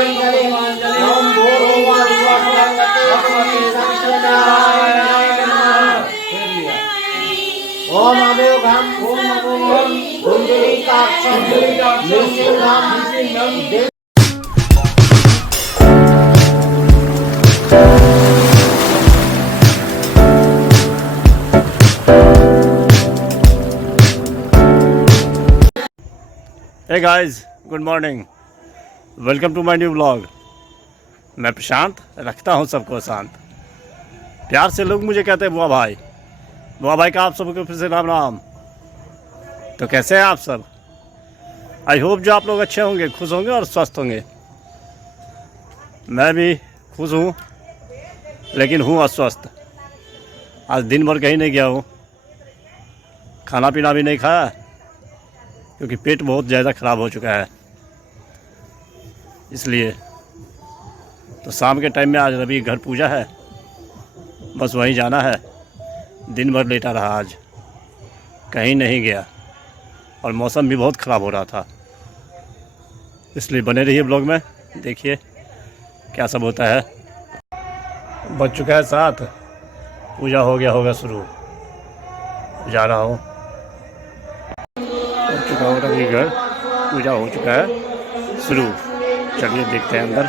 ओम अभयोगम पुंडरीकाक्षं नृसिंहं Hey guys, good morning, welcome to my new blog. मैं प्रशांत, रखता हूँ सबको शांत। प्यार से लोग मुझे कहते हैं बुआ भाई का आप सबको फिर से राम राम। तो कैसे हैं आप सब? आई होप जो आप लोग अच्छे होंगे, खुश होंगे और स्वस्थ होंगे। मैं भी खुश हूँ लेकिन हूँ अस्वस्थ। आज दिन भर कहीं नहीं गया हूँ, खाना पीना भी नहीं खाया क्योंकि पेट बहुत ज़्यादा ख़राब हो चुका है। इसलिए तो शाम के टाइम में आज रवि घर पूजा है, बस वहीं जाना है। दिन भर लेटा रहा, आज कहीं नहीं गया और मौसम भी बहुत ख़राब हो रहा था। इसलिए बने रहिए ब्लॉग में, देखिए क्या सब होता है। बज चुका है 7, पूजा हो गया होगा शुरू। जा रहा हूँ, चुका हो रहा घर, पूजा हो चुका है शुरू। चलिए देखते हैं अंदर।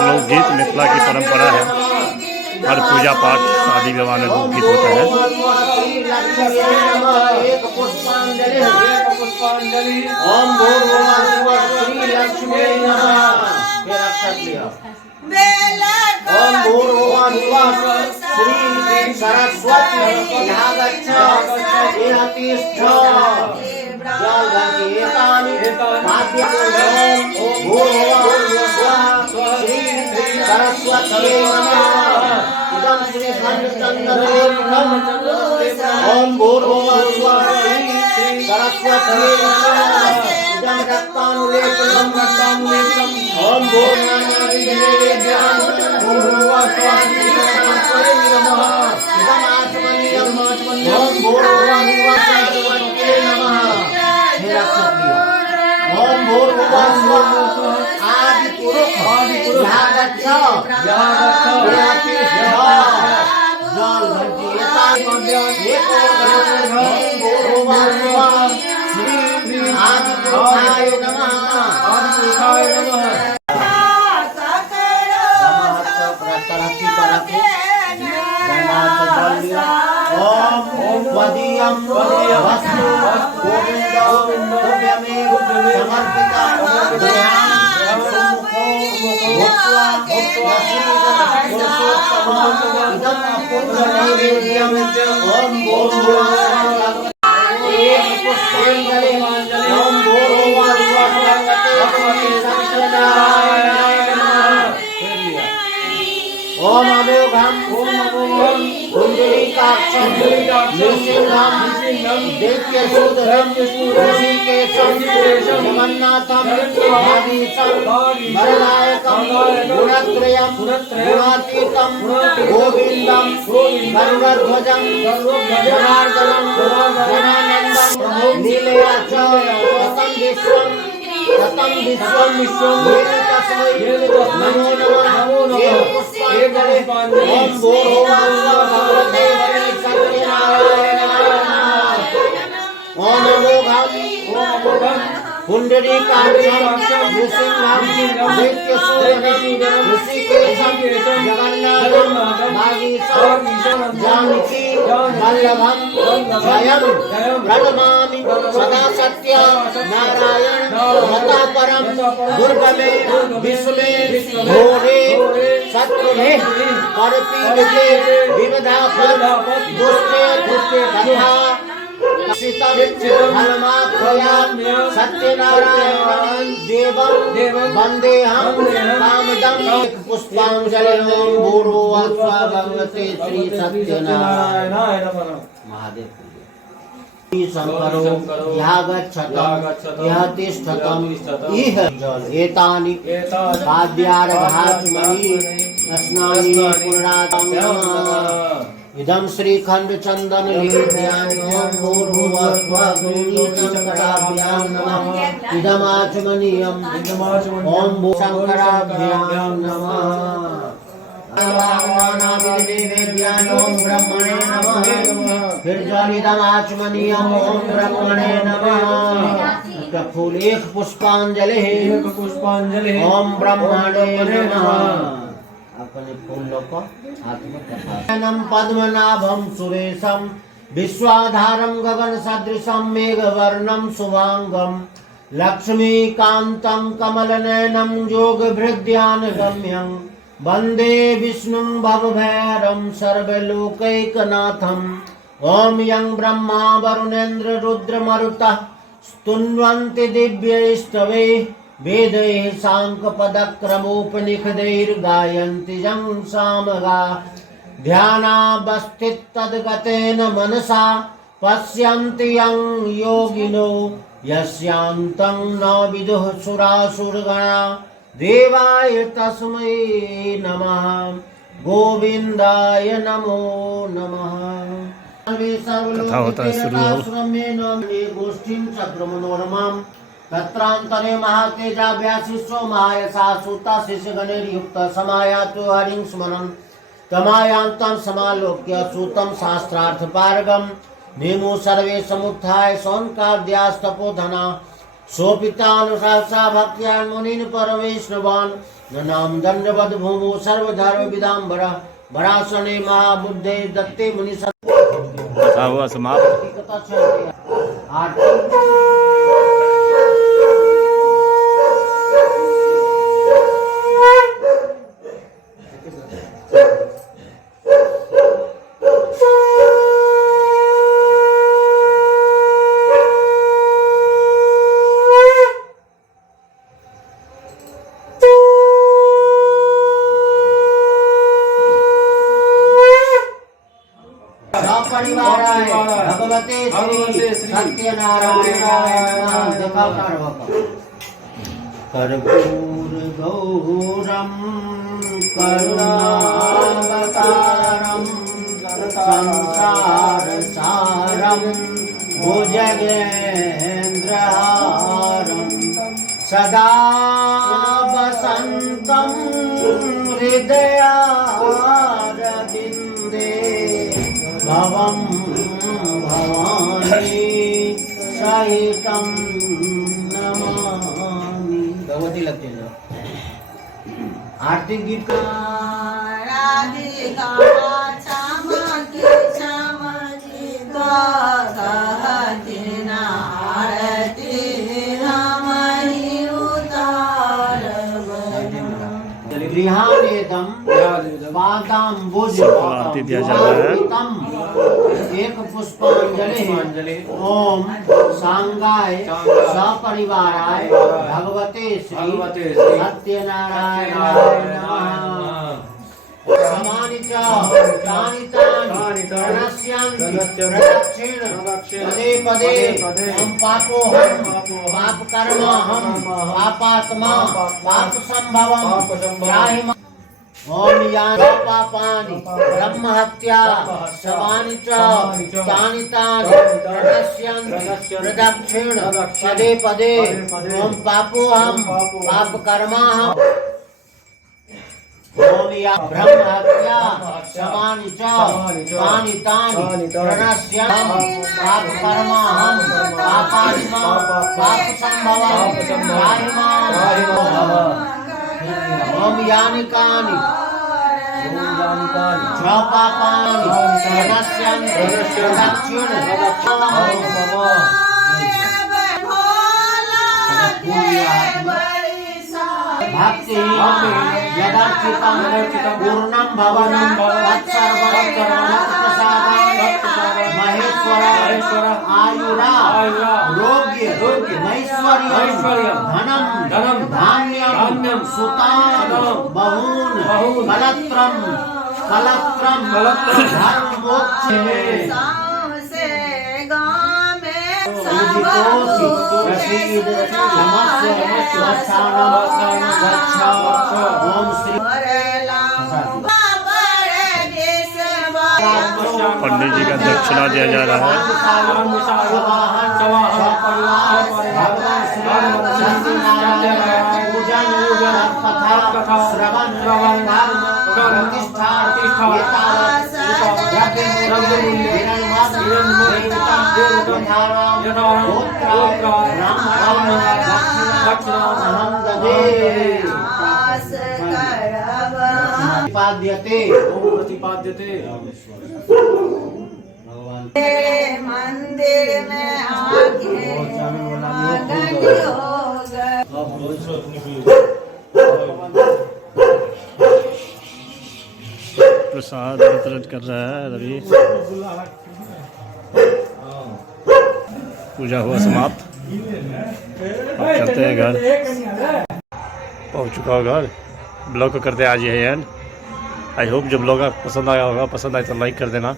लोकगीत मिथिला की परंपरा है, हर पूजा पाठ शादी विवाह में लोकगीत होता है। ओम भूर्भुवः श्री सरस्वती तिष्ठ जलधकेतानि श्री सरस्वती इदं श्री खंडचंद्रदेवम् ओम भूर्भुवः श्री सरस्वती इदं रक्तानुलेपनम् ओम भूर्भुवः ओम अभयोगम पुंडरीकाक्षं नृसिंहं दैत्यसूदरं ऋषिकेशं जगन्नाथं भागीशं वरदायकं गुणत्रयं गुणातीतं गोविन्दं गरुडध्वजं जनार्दनं जनानन्दं लीलया च कथं विश्वं तस्मै नमो नमः। ओम पुंडरीकाक्षं नृसिंहं दैत्यसूदरं ऋषिकेशं जगन्नाथं भागीशं जानकी वल्लभं जयं प्रणमामि सदा सत्य नारायण मता परम दुर्गमे विश्वे घोरे शत्रुभे परपीड़िते विविधापद दुष्टे तथा सत्यनारायण देवं वंदेहं कामदं पुष्पांजलिं भूर्भुवः स्वः भगवते श्री सत्यनारायणाय नमः। महादेव शंकरो यागच्छतं यः तिष्ठतं इह एतानि पाद्यार्घाचमनि स्नानि पुनरातं इदं श्रीखंड चंदन लेध्यानि ओम भूर्भुवः स्वः शंकराभ्यां नमः इदं आचमनीयं ओम भू शंकराभ्यां नमः ओम ब्रह्मणे नमः फिर जलिदं आचमनीयं ओम ब्रह्मणे नमः फूल एक पुष्पांजलि ओम ब्रह्मणे नमः अपने फूलों को हाथ में रखा पद्मनाभं सुरेशं विश्वाधारं गगन सदृशं मेघवर्णं शुभांगं लक्ष्मीकान्तं कमलनयनं योगभृद्यानगम्यं वन्दे विष्णुं भवभैरं सर्वलोकैकनाथम् ॐ यं ब्रह्मा वरुणेन्द्र रुद्रमरुतः स्तुन्वन्ति दिव्यैस्तवैः वेदैः साङ्कपदक्रमोपनिषदैर्गायन्ति यं सामगा ध्यानावस्थिततद्गतेन मनसा पश्यन्ति यं योगिनो यस्यान्तं न विदुः सुरासुरगणा देवाय तस्मै नमः गोविन्दाय नमो नमः कथा होता है शुरू गोष्ठीं चक्रमनोरमां तत्रांतरे महातेजा व्यासिष्ठो महायशा सूता शिष्यगणैर्युक्त समायातो हरिं स्मरन् तमायान्तं समालोक्य सूतं शास्त्रार्थपारगं नेमो सर्वे समुत्थाय सौनकाद्यास्तपोधना सोपितानुशासा भक्त्या मुनीन् परमेश्वरान् ननाम दण्डवद् भूमौ सर्वधर्मविदाम्बरः वरासने महाबुद्धे दत्ते मुनि कथा हुआ समाप्त। परिवाराय भगवते श्री सत्यनारायणाय कर्पूर गौरम करुणावतारम संसार सारम भुजगेन्द्रहारम सदा वसन्तं हृदयारविन्दे भवं भवानी सहितं नमामि। भगवती लगती है आरती गीत का राधिका चमकी चमकी कहती आरती हमहि उतार गृहावेदम पादाम्बुज आरती दिया जा रहा है। एक पुष्पांजलि ओम सांगाय सपरिवाराय भगवते श्री सत्यनारायणाय नमः। समानिच तानि प्रणश्यन्ति प्रदक्षिण पदे पदे हम पापोहम पाप कर्महम पापात्मा पाप संभवम त्राहि ओम यानि पापानि ब्रह्म हत्या शवानि च तानि प्रणश्यन्ति प्रदक्षिण पदे पदे ओम पापोहम पाप कर्महम ओम या ब्रह्म हत्या शवानि च तानि प्रणश्यन्ति पाप कर्महम पापात्मा पाप संभवम त्राहि ओम यानि कानि पापानि प्रणश्यन्ति प्रदक्षिण भक्ति यदाचितं पूर्णं भवनं तत्सर्वं प्रसादाय महेश्वर आयुरारोग्य ऐश्वर्यं धनं धान्यं सुतान् बहून् कलत्रं धर्म मोक्ष ओम श्री पंडित जी का दक्षिणा दिया जा रहा है। प्रतिपाद्यते मंदिर में आके मगन हो गए। प्रसाद वितरण कर रहा है रवि। पूजा हुआ समाप्त। अब चलते हैं घर। पहुंच चुका हो घर। ब्लॉग को करते हैं आज ये एंड। आई होप जब ब्लॉग आपको पसंद आया होगा, पसंद आए तो लाइक कर देना,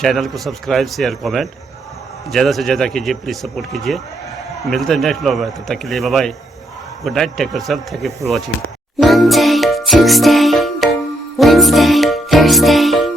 चैनल को सब्सक्राइब शेयर कमेंट ज़्यादा से ज़्यादा कीजिए, प्लीज़ सपोर्ट कीजिए। मिलते हैं नेक्स्ट ब्लॉग में, तब तक के लिए bye bye, good night, take care self, thank you for watching. Monday, Tuesday, Wednesday, Thursday